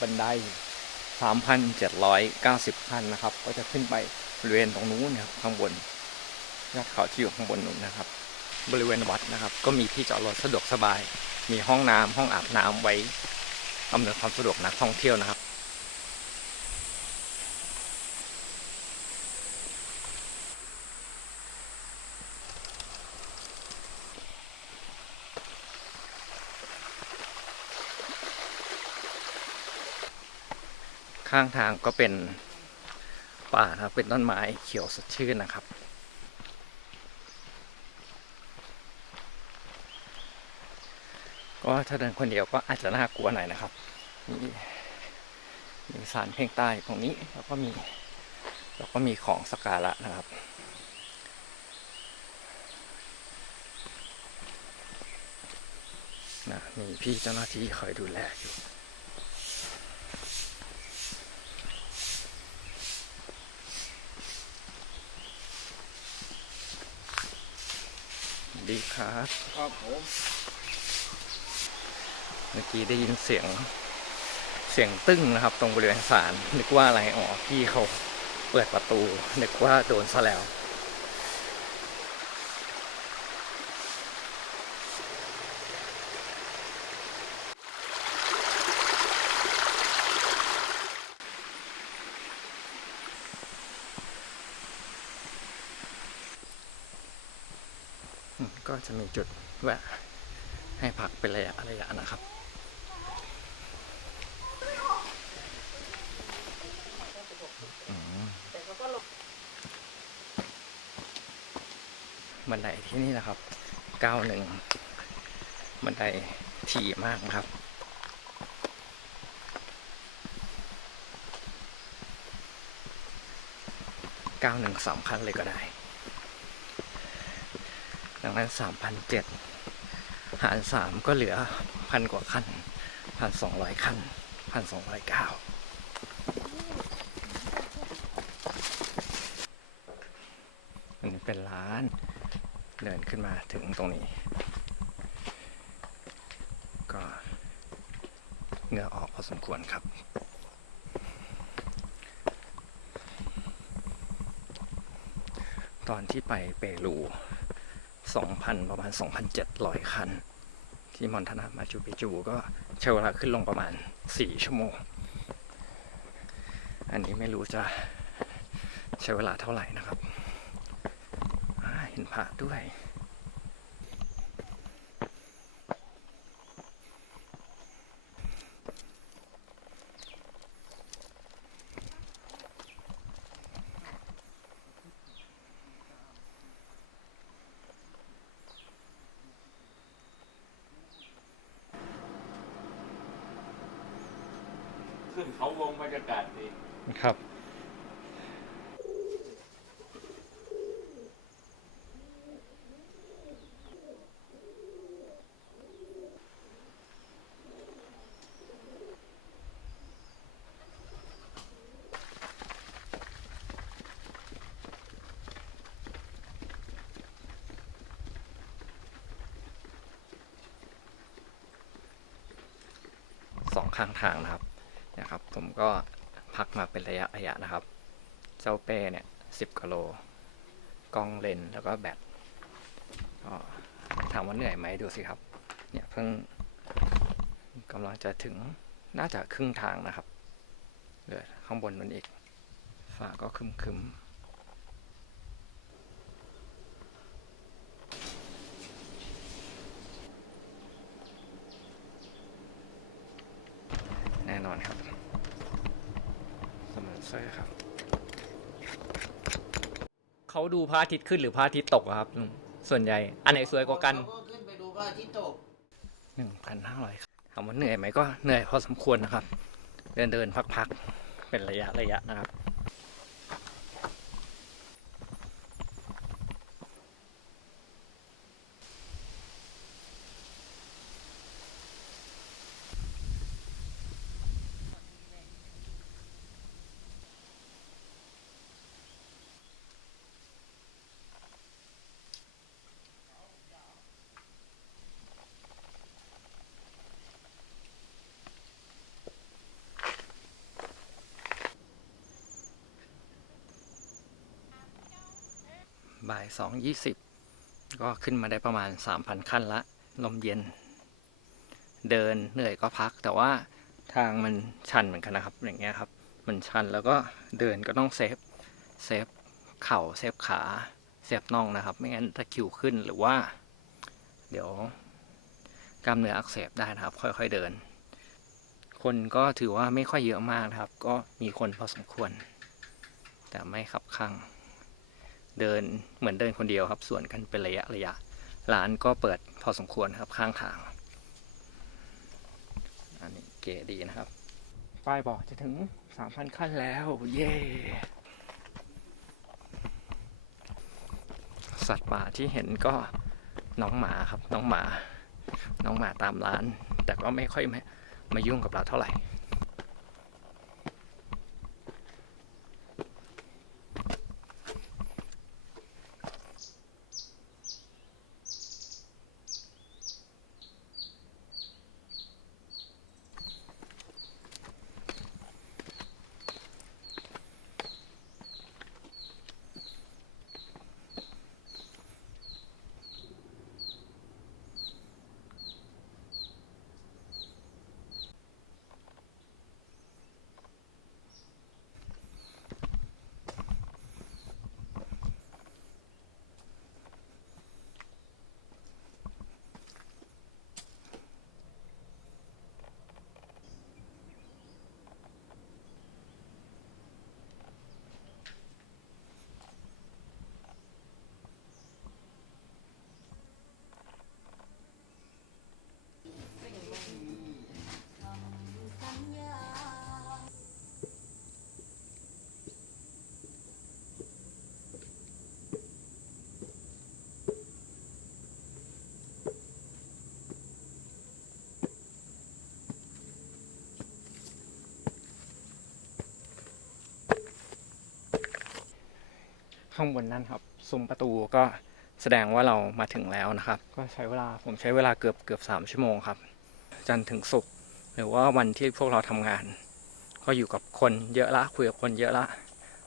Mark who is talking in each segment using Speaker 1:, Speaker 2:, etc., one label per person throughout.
Speaker 1: บันนะครับบันได 3,790 ขั้นนะครับ ก็จะขึ้นไปบริเวณตรงนู้นนะครับข้างบนยอดเขาที่อยู่ข้างบนนู้นนะครับ บริเวณวัดนะครับ ก็มีที่จอดรถสะดวกสบาย มีห้องน้ำห้องอาบน้ำไว้อำนวยความสะดวกนักท่องเที่ยวนะครับ ข้างทางก็เป็นป่านะครับ เป็นต้นไม้เขียวสดชื่นนะครับ ก็ถ้าเดินคนเดียวก็อาจจะน่ากลัวหน่อยนะครับ มีมีสารเพ่งใต้ตรงนี้แล้วก็มีแล้วก็มีของสการะนะครับนะมีพี่เจ้าหน้าที่คอยดูแลอยู่ ดีครับ
Speaker 2: ครับผม
Speaker 1: เมื่อกี้ได้ยินเสียงเสียงตึ้งนะครับ ตรงบริเวณศาลนึกว่าอะไรอ๋อพี่เขาเปิดประตูนึกว่าโดนซะแล้ว จะมีจุดแวะให้พักเป็นระยะระยะนะครับ บันไดที่นี่นะครับก้าหนึ่งบันไดถี่มากนะครับก้าหนึ่งสามคันเลยก็ได้ ดังนั้นสามพันเจ็ดหารสามก็เหลือพันกว่าขั้นพันสองร้อยขั้นพันสองร้อยเก้าอันนี้เป็นร้าน เดินขึ้นมาถึงตรงนี้ ก็เหงื่อออกพอสมควรครับตอนที่ไปเปรู 2,000 ประมาณ 2,700 คัน ที่มอนทนามาจูปิจูก็ใช้เวลาขึ้นลงประมาณ 4 ชั่วโมง อันนี้ไม่รู้จะใช้เวลาเท่าไหร่นะครับ เห็นพระด้วย
Speaker 2: ขึ้นเขาวงบรรยากาศดี
Speaker 1: ครับ ส องข้างทางนะครับนะครับ ผมก็พักมาเป็นระยะระยะนะครับ เจ้าเป้เนี่ยสิบกิโลกล้องเลนแล้วก็แบตก็ถามว่าเหนื่อยไหมดูสิครับ เนี่ยเพิ่งกำลังจะถึงน่าจะครึ่งทางนะครับเหลือข้างบนมันอีกฟ้าก็คึมคึมๆแน่นอนครับสมอนเซอร์ครับ เขา ดูพระอาทิตย์ขึ้นหรือพระอาทิตย์ตกอะครับลุงส่วนใหญ่ อันไหนสวยกว่ากัน
Speaker 3: เรก็ขึ้นไปดูพระอาทิตย์ตก
Speaker 1: หนึ่งพันห้าร้อยถามว่าเหนื่อยไหมก็เหนื่อยพอสมควรนะครับ เดินเดินพักๆเป็นระยะระยะนะครับ สองยี่สิบก็ขึ้นมาได้ประมาณสามพันขั้นละ ลมเย็น เดินเหนื่อยก็พัก แต่ว่าทางมันชันเหมือนกันนะครับ อย่างเงี้ยครับ มันชันแล้วก็เดินก็ต้องเซฟ เซฟเข่า เซฟขา เซฟน่องนะครับ ไม่งั้นตะคิวขึ้นหรือว่า เดี๋ยวกล้ามเนื้ออักเสบได้นะครับ ค่อยๆเดิน คนก็ถือว่าไม่ค่อยเยอะมากนะครับ ก็มีคนพอสมควร แต่ไม่ขับข้าง เดินเหมือนเดินคนเดียวครับ ส่วนกันเป็นระยะระยะ ร้านก็เปิดพอสมควรครับข้างทาง อันนี้เก๋ดีนะครับ ป้ายบอกจะถึง 3,000 ขั้นแล้ว เย้สัตว์ป่าที่เห็นก็น้องหมาครับ น้องหมา น้องหมาตามร้าน แต่ก็ไม่ค่อยมามายุ่งกับเราเท่าไหร่ ข้างบนนั้นครับซุ้มประตูก็แสดงว่าเรามาถึงแล้วนะครับ ก็ใช้เวลาผมใช้เวลาเกือบเกือบสามชั่วโมงครับ จันถึงศุกร์หรือว่าวันที่พวกเราทำงาน ก็อยู่กับคนเยอะละคุยกับคนเยอะละ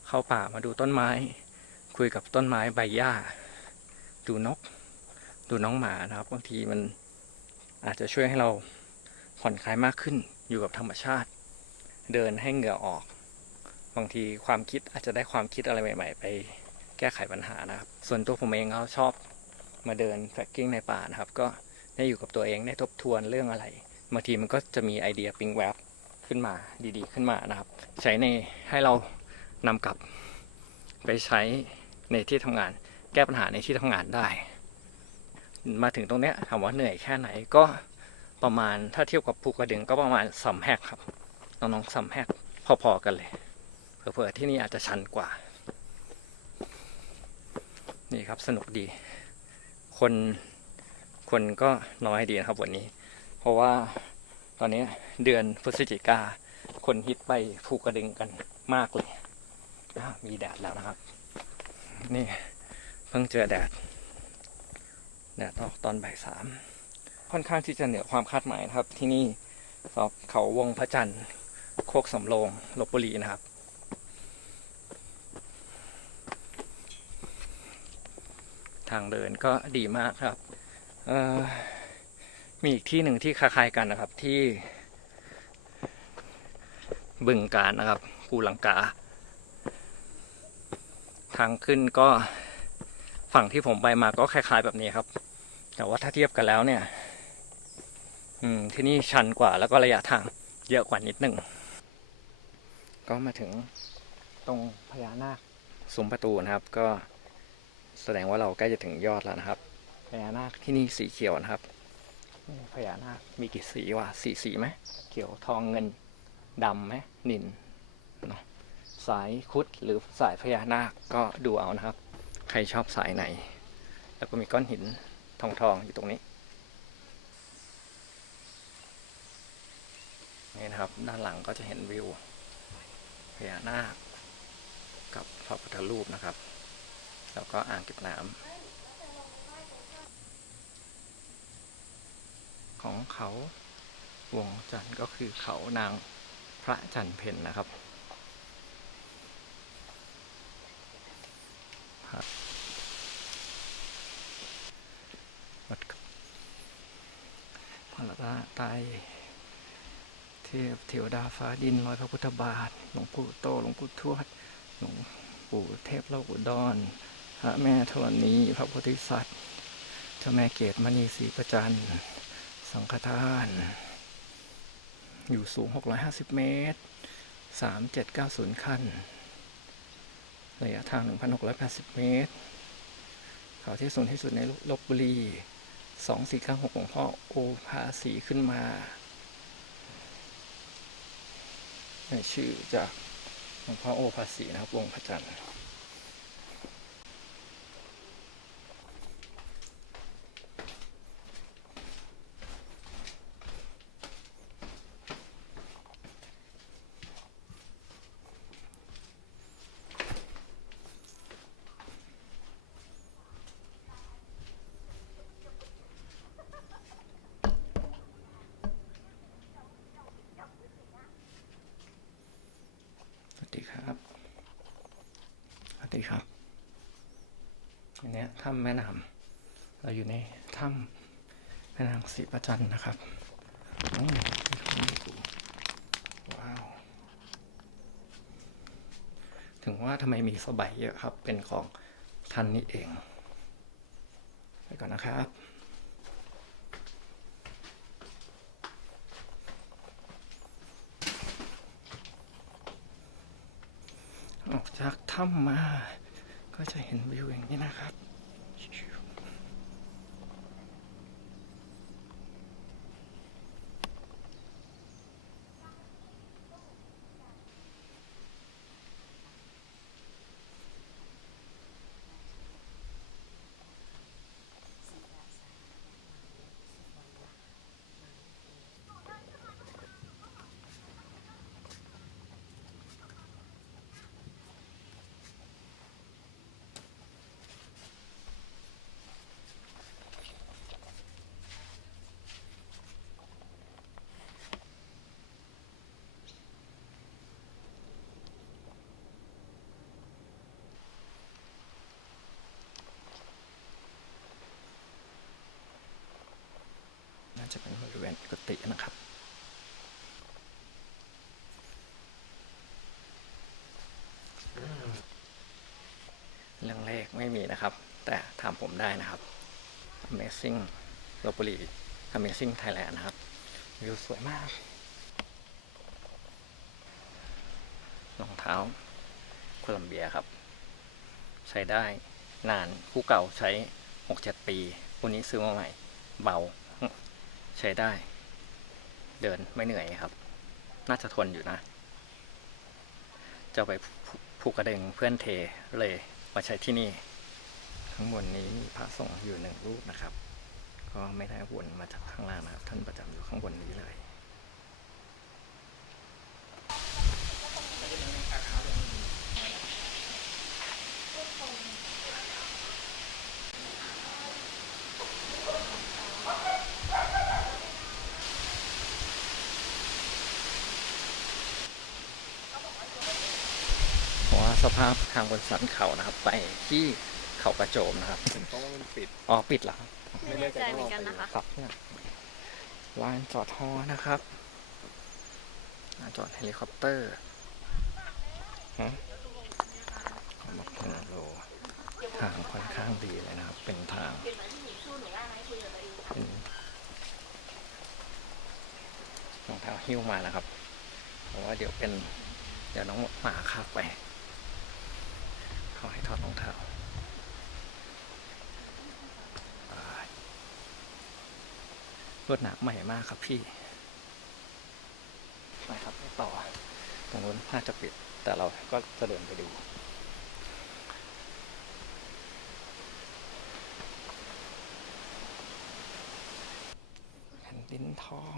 Speaker 1: เข้าป่ามาดูต้นไม้ คุยกับต้นไม้ใบหญ้า ดูนก ดูน้องหมานะครับบางทีมันอาจจะช่วยให้เราผ่อนคลายมากขึ้นอยู่กับธรรมชาติ เดินให้เหงื่อออก บางทีความคิดอาจจะได้ความคิดอะไรใหม่ ๆ ไป แก้ไขปัญหานะครับ ส่วนตัวผมเองก็ชอบมาเดินแฟกกิ้งในป่านะครับ ก็ได้อยู่กับตัวเองได้ทบทวนเรื่องอะไรบางทีมันก็จะมีไอเดียปิงแวบขึ้นมาดีๆ ขึ้นมานะครับ ใช้ในให้เรานำกลับไปใช้ในที่ทำงาน แก้ปัญหาในที่ทำงานได้ มาถึงตรงเนี้ยถามว่าเหนื่อยแค่ไหนก็ประมาณถ้าเทียบกับภูกระดึงก็ประมาณสัมแหกครับน้องๆสัมแหกพอๆกันเลยเผื่อๆที่นี่อาจจะชันกว่า นี่ครับสนุกดี คนคนก็น้อยดีนะครับวันนี้ เพราะว่าตอนนี้เดือนพฤศจิกา คนฮิตไปภูกระดึงกันมากเลย มีแดดแล้วนะครับ นี่เพิ่งเจอแดดแดดออกตอนบ่ายสามค่อนข้างที่จะเหนือความคาดหมายนะครับ ที่นี่สอบเขาวงพระจันทร์โคกสำโรงลบบุรีนะครับ ทางเดินก็ดีมากครับมีอีกที่หนึ่งที่คล้ายๆกันนะครับที่บึงการนะครับภูลังกา ทางขึ้นก็ฝั่งที่ผมไปมาก็คล้ายๆแบบนี้ครับ แต่ว่าถ้าเทียบกันแล้วเนี่ย อืมที่นี่ชันกว่าแล้วก็ระยะทางเยอะกว่านิดหนึ่ง ก็มาถึงตรงพญานาคซุ้มประตูนะครับก็ แสดงว่าเราใกล้จะถึงยอดแล้วนะครับพญานาคที่นี่สีเขียวนะครับนี่พญานาคมีกี่สีวะสีสีไหมเขียวทองเงินดำไหมนินเนาะสายครุดหรือสายพญานาคก็ดูเอานะครับ ใครชอบสายไหน แล้วก็มีก้อนหินทองทองๆอยู่ตรงนี้นี่นะครับด้านหลังก็จะเห็นวิวพญานาคกับพระพุทธรูปนะครับ แล้วก็อ่างเก็บน้ำของเขาวงจันทร์ก็คือเขานางพระจันทร์เพนนะครับ วัดพระตาไตเทพเทวดาฟ้าดินลอยพระพุทธบาท หลวงปู่โต หลวงปู่ทวด หลวงปู่เทพโลกอุดร พระแม่ธรณีพระโพธิสัตว์เจ้าแม่เกตมณีศรีประจันสังฆทาน อยู่สูง 650 เมตร 3790 ขั้น ระยะทาง 1,680 เมตร เขาที่สูงที่สุดในลบบุรี 2496ของพ่อโอภาสีขึ้นมาในชื่อจากหลวงพ่อโอภาสีนะครับวงพระจันทร์ สวัสดีครับ สวัสดีครับ อันนี้ถ้ำแม่น้ำเราอยู่ในถ้ำแม่น้ำศรีประจันนะครับว้าว ถึงว่าทำไมมีสบายเยอะครับ เป็นของท่านนี้เอง ไปก่อนนะครับออกจากถ้ำมา ก็จะเห็นวิวอย่างนี้นะครับ จะเป็นบริเวณกุฏินะครับเรื่องเลขไม่มีนะครับ แต่ถามผมได้นะครับ Amazing ลบบุรี Amazing Thailand นะครับ วิวสวยมากรองเท้าโคลัมเบียครับ ใช้ได้นานคู่เก่าใช้ 6-7 ปี คู่นี้ซื้อมาใหม่ เบา ใช้ได้ เดินไม่เหนื่อยครับ น่าจะทนอยู่นะ จะไปผูกกระเด็งเพื่อนเทเลยมาใช้ที่นี่ข้างบนนี้มีพระสงฆ์อยู่หนึ่งรูปนะครับ ก็ไม่ได้วนมาจากข้างล่างนะครับ ท่านประจำอยู่ข้างบนนี้เลย เพราะว่า สภาพทางบนสันเขานะครับ ไปที่เขากระโจมนะครับ
Speaker 2: เพราะว่ามันปิด
Speaker 1: อ๋อปิดเหรอครับ
Speaker 3: ไม่แน่ใจเหมือนกันนะคะ
Speaker 1: ครับเนี่ยลานจอดฮอนะครับลานจอดเฮลิคอปเตอร์ฮะเอามาหนึ่งโลทางค่อนข้างดีเลยนะครับ เป็นทางเป็นรองเท้าหิ้วมานะครับ เพราะว่าเดี๋ยวเป็น เดี๋ยวน้องหมาคาบไปเขาให้ถอดรองเท้าไปรวดหนามใหม่มากครับพี่ไปครับต่อตรงนู้นน่าจะปิด แต่เราก็จะเดินไปดูแผ่นดินทอง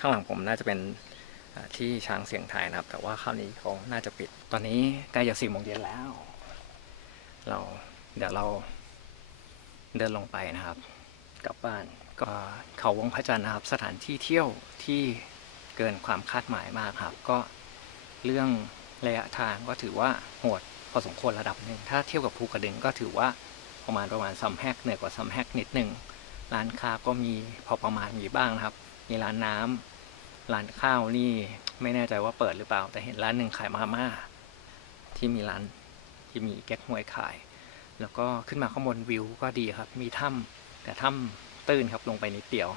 Speaker 1: ข้างหลังผมน่าจะเป็นอ่าที่ช้างเสียงไทายนะครับ แต่ว่าคราวนี้เขาน่าจะปิด ตอนนี้ใกล้จะสี่โมงเย็นแล้ว เราเดี๋ยวเราเดินลงไปนะครับ กลับบ้านก็เขาวงพระจันทร์นะครับ สถานที่เที่ยวที่เกินความคาดหมายมากครับ ก็เรื่องระยะทางก็ถือว่าโหดพอสมควรระดับหนึ่งถ้าเทียบกับภูกระดึงก็ถือว่าประมาณประมาณซัมแฮกเหนือกว่าซัมแฮกนิดหนึ่งร้านค้าก็มีพอประมาณมีบ้างนะครับ มีร้านน้ำร้านข้าวนี่ไม่แน่ใจว่าเปิดหรือเปล่า แต่เห็นร้านหนึ่งขายมาม่าที่มีร้านที่มีแก๊กฮวยขาย แล้วก็ขึ้นมาข้างบนวิวก็ดีครับ มีถ้ำแต่ถ้ำตื้นครับลงไปนิดเดียว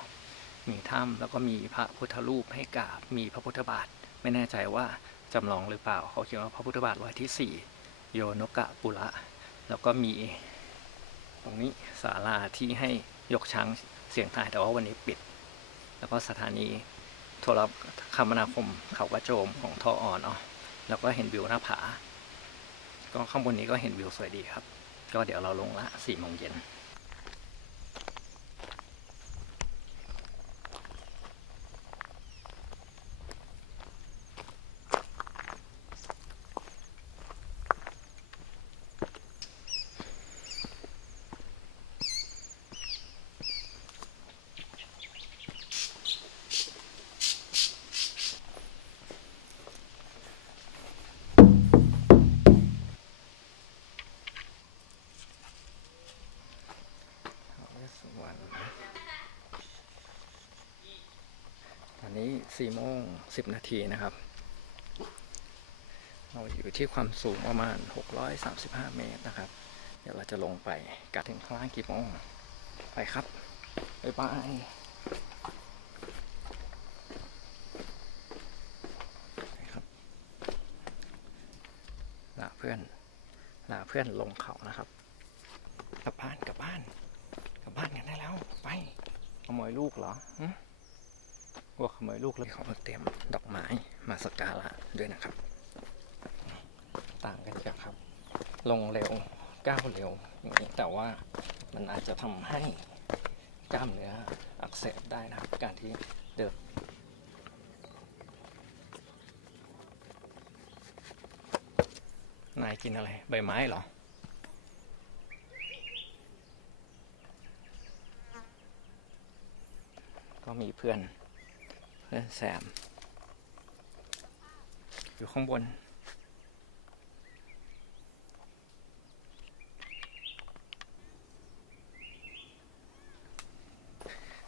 Speaker 1: มีถ้ำแล้วก็มีพระพุทธรูปให้กราบมีพระพุทธบาท ไม่แน่ใจว่าจำลองหรือเปล่า เขาเขียนว่าพระพุทธบาทวัยที่สี่โยนกะปุระ แล้วก็มีตรงนี้ศาลาที่ให้ยกช้างเสียงทายแต่ว่าวันนี้ปิด แล้วก็สถานีโทรคมนาคมเขากระโจมของทออเนาะแล้วก็เห็นวิวหน้าผา ก็ข้างบนนี้ก็เห็นวิวสวยดีครับ ก็เดี๋ยวเราลงละสี่โมงเย็น ท้าวเวสสุวรรณตอนนี้ สี่โมงสิบนาทีนะครับเราอยู่ที่ความสูงประมาณ 635 เมตรนะครับ เดี๋ยวเราจะลงไปกะถึงข้างล่างกี่โมงไปครับบ๊ายบายไปครับลาเพื่อนลาเพื่อนลงเขานะครับ กลับบ้านกลับบ้าน กลับบ้านกันได้แล้ว ไปขโมยลูกเหรอ หึกลัวขโมยลูกแล้วเขาเตรียมดอกไม้มาสักการะด้วยนะครับ ต่างกันจากครับ ลงเร็วก้าวเร็วอย่างนี้แต่ว่ามันอาจจะทำให้กล้ามเนื้ออักเสบได้นะครับ การที่เดินนายกินอะไร ใบไม้เหรอก็มีเพื่อน พื่อนแซม อยู่ข้างบน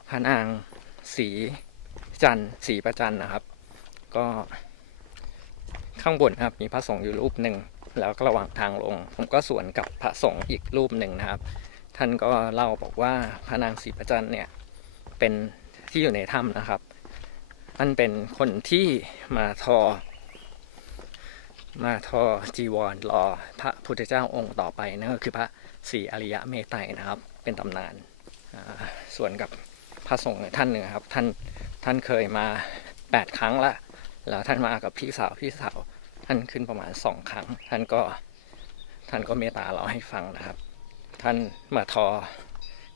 Speaker 1: พระนางสีจันทร์สีประจันนะครับ ก็ข้างบนครับมีพระสงฆ์อยู่รูปหนึ่ง แล้วก็ระหว่างทางลง ผมก็สวนกับพระสงฆ์อีกรูปหนึ่งนะครับ ท่านก็เล่าบอกว่าพระนางสีประจันเนี่ยเป็นที่อยู่ในถ้ำนะครับ ท่านเป็นคนที่มาทอ มาทอจีวรรอพระพุทธเจ้าองค์ต่อไปนั่นก็คือพระศรีอริยะเมตไตรนะครับ เป็นตำนาน ส่วนกับพระสงฆ์ท่านหนึ่งครับ ท่านท่านเคยมาแปดครั้งละ แล้วท่านมากับพี่สาวพี่สาวท่านขึ้นประมาณสองครั้ง ท่านก็ท่านก็เมตตาเราให้ฟังนะครับ ท่านมาทอ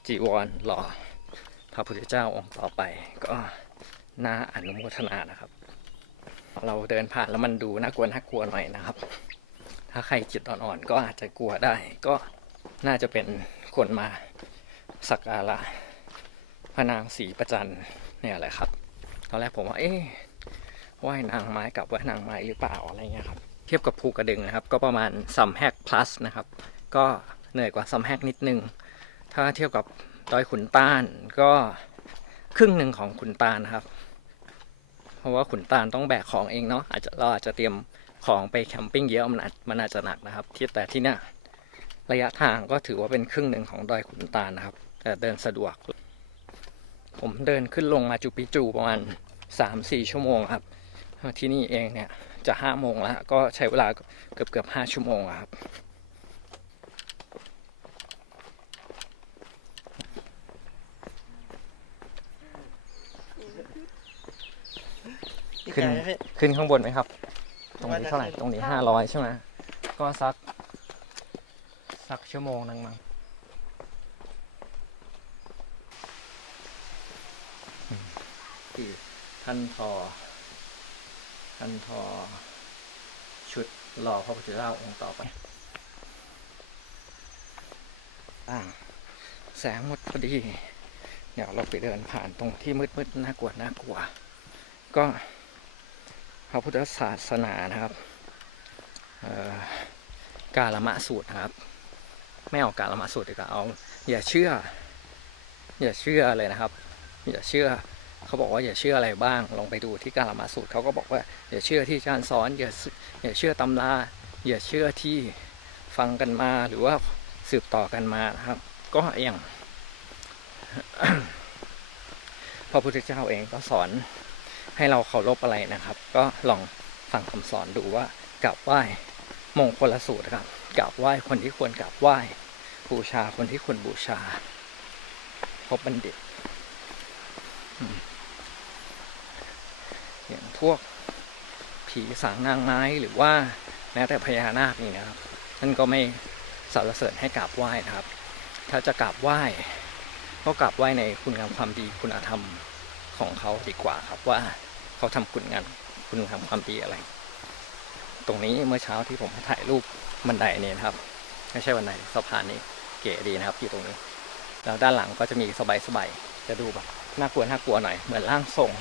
Speaker 1: จีวรรอพระพุทธเจ้าองค์ต่อไปก็ น่าอนุโมทนานะครับ เราเดินผ่านแล้วมันดูน่ากลัวน่ากลัวหน่อยนะครับ ถ้าใครจิตอ่อนๆก็อาจจะกลัวได้ ก็น่าจะเป็นคนมาสักการะพระนางศรีประจันเนี่ยแหละครับตอนแรกผมว่าเอ๊ะไหว่ายนางไม้กับไหว่ายนางไม้หรือเปล่าอะไรเงี้ยครับเทียบกับภูกระดึงนะครับ ก็ประมาณซัมแฮก plus นะครับ ก็เหนื่อยกว่าซัมแฮกนิดนึง ถ้าเทียบกับดอยขุนต้านก็ครึ่งหนึ่งของขุนตาลนะครับ เพราะว่าขุนตาลต้องแบกของเองเนาะอาจจะเราอาจจะเตรียมของไปแคมปิ้งเยอะมันอาจมันอาจจะหนักนะครับ ที่แต่ที่เนี่ยระยะทางก็ถือว่าเป็นครึ่งหนึ่งของดอยขุนตาลนะครับ แต่เดินสะดวก ผมเดินขึ้นลงมาจูปิจูประมาณสามสี่ชั่วโมงครับ ที่นี่เองเนี่ยจะห้าโมงแล้วก็ใช้เวลาเกือบเกือบห้าชั่วโมงครับ ขึ้น
Speaker 3: ไกลไหมพี่
Speaker 1: ขึ้นข้างบนไหมครับ ตรงนี้เท่าไหร่
Speaker 3: ว่าจะ
Speaker 1: ตรงนี้ห้าร้อยใช่ไหมก็สัก สักชั่วโมงนึงมั้งอืมคือทท่านทอท่านทอ ชุดรอพระพุทธเจ้าองค์ต่อไปอ่างแสงหมดพอดี เดี๋ยวเราไปเดินผ่านตรงที่มืดๆน่ากลัวน่ากลัว ก็ พระพุทธศาสนานะครับกาละมะสูตรนะครับ ไม่เอากาละมะสูตรดีกว่าเอา อย่าเชื่อ อย่าเชื่อเลยนะครับ อย่าเชื่อเขาบอกว่าอย่าเชื่ออะไรบ้าง ลองไปดูที่กาลมาสูตรเขาก็บอกว่าอย่าเชื่อที่อาจารย์สอนอย่าออย่าเชื่อตำราอย่าเชื่อที่ฟังกันมาหรือว่าสืบต่อกันมานะครับ ก็อย่างพระพุทธเจ้าเองก็สอน ให้เราเคารพอะไรนะครับ ก็ลองฟังคำสอนดูว่ากราบไหว้มงคลสูตรครับกราบไหว้คนที่ควรกราบไหว้บูชาคนที่ควรบูชา พบบัณฑิตอย่างพวกผีสางนางไม้หรือว่าแม้แต่พญานาคนี่นะครับท่านก็ไม่สรรเสริญให้กราบไหว้นะครับ ถ้าจะกราบไหว้ก็กราบไหว้ในคุณงามความดีคุณธรรมของเขาดีกว่าครับว่า เขาทำคุณงานคุณงาความดีอะไร ตรงนี้เมื่อเช้าที่ผมถ่ายรูปบันไดเนี่ยนะครับ ไม่ใช่บันไดสะพานนี้เก๋ดีนะครับ อยู่ตรงนี้ แล้วด้านหลังก็จะมีสบายๆจะดูแบบน่ากลัวน่ากลัวหน่อยเหมือนร่างทรง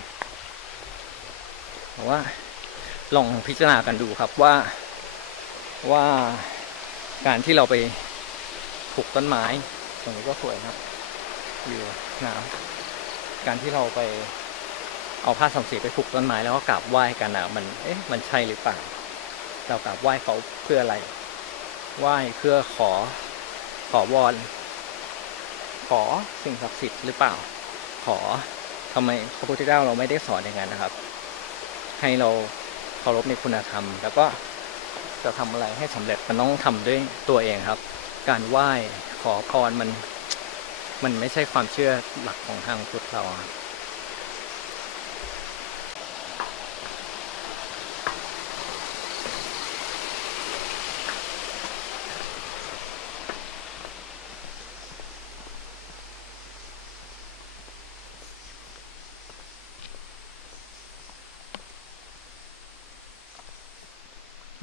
Speaker 1: แต่ว่าลองพิจารณากันดูครับว่าว่าการที่เราไปปลูกต้นไม้ ตรงนี้ก็สวยครับวิวน้ำการที่เราไป เอาผ้าสังสีไปผูกต้นไม้แล้วก็กราบไหว้กันอะมันเอ๊ะมันใช่หรือเปล่าเรากราบไหว้เขาเพื่ออะไร ไหว้เพื่อขอขอวอน ขอสิ่งศักดิ์สิทธิ์หรือเปล่า ขอทำไมพระพุทธเจ้าเราไม่ได้สอนอย่างนั้นนะครับ ให้เราเคารพในคุณธรรม แล้วก็จะทำอะไรให้สำเร็จมันต้องทำด้วยตัวเองครับ การไหว้ขอพรมัน มันไม่ใช่ความเชื่อหลักของทางพุทธเราครับ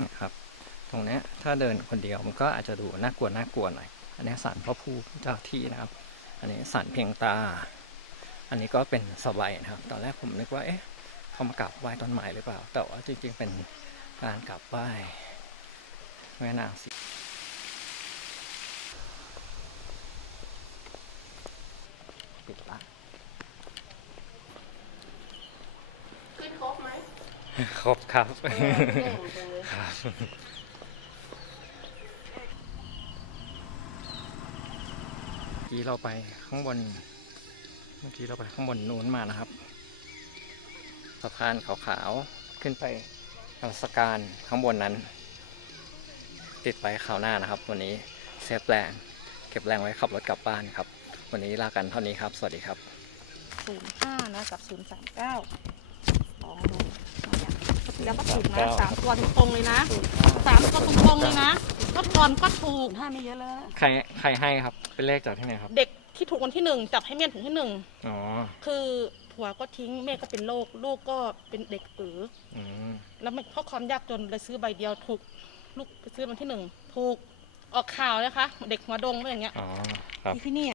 Speaker 1: นะครับ ต รงเนี้ยถ้าเดินคนเดียวมันก็อาจจะดูน่ากลัวน่ากลัวหน่อย อันนี้สารพระภูมิเจ้าที่นะครับ อันนี้สารเพียงตา อันนี้ก็เป็นสบายนะครับ ตอนแรกผมนึกว่าเอ๊ะเขามากราบไหว้ต้นไม้หรือเปล่า แต่ว่าจริง ๆ เป็นการกราบไหว้แม่นางสีปิดละ
Speaker 3: ขึ้นครบไหม
Speaker 1: ครบครับ
Speaker 3: เออเก่งจังเลย
Speaker 1: ครับเมื่ อกี้เราไปข้างบน เมื่อกี้เราไปข้างบนนู้นมานะครับ สะพานขาวๆ ขึ้นไปนมัสการข้างบนนั้น ติดไปคราวหน้านะครับ วันนี้เซฟแรงเก็บแรงไว้ขับรถกลับบ้านครับ วันนี้ลากันเท่านี้ครับ สวัสดีครับ
Speaker 3: ศูนย์ห้านะกับศูนย์สามเก้าลองดูแล้วก็ถูกนะ
Speaker 1: 039
Speaker 3: สามตัวตรงๆเลยนะสามตัวตรงๆเลยนะ ก็ก่อนก็ถูกถ้าไม่เยอะแล้ว
Speaker 1: ใครใครให้ครับ เป็นเลขจากที่ไหนครับ
Speaker 3: เด็กที่ถูกวันที่หนึ่งจับให้เมียนถูกที่หนึ่ง
Speaker 1: อ๋อ
Speaker 3: คือผัวก็ทิ้งแม่ก็เป็นโรคลูกก็เป็นเด็กเอ๋อ
Speaker 1: อืม
Speaker 3: แล้วมันเพราะความยากจนเลยซื้อใบเดียวถูกลูกไปซื้อวันที่หนึ่งถูกออกข่าวนะคะ เด็กหัวดงอะไรอย่างเงี้ย
Speaker 1: อ๋อครับ
Speaker 3: ที่นี่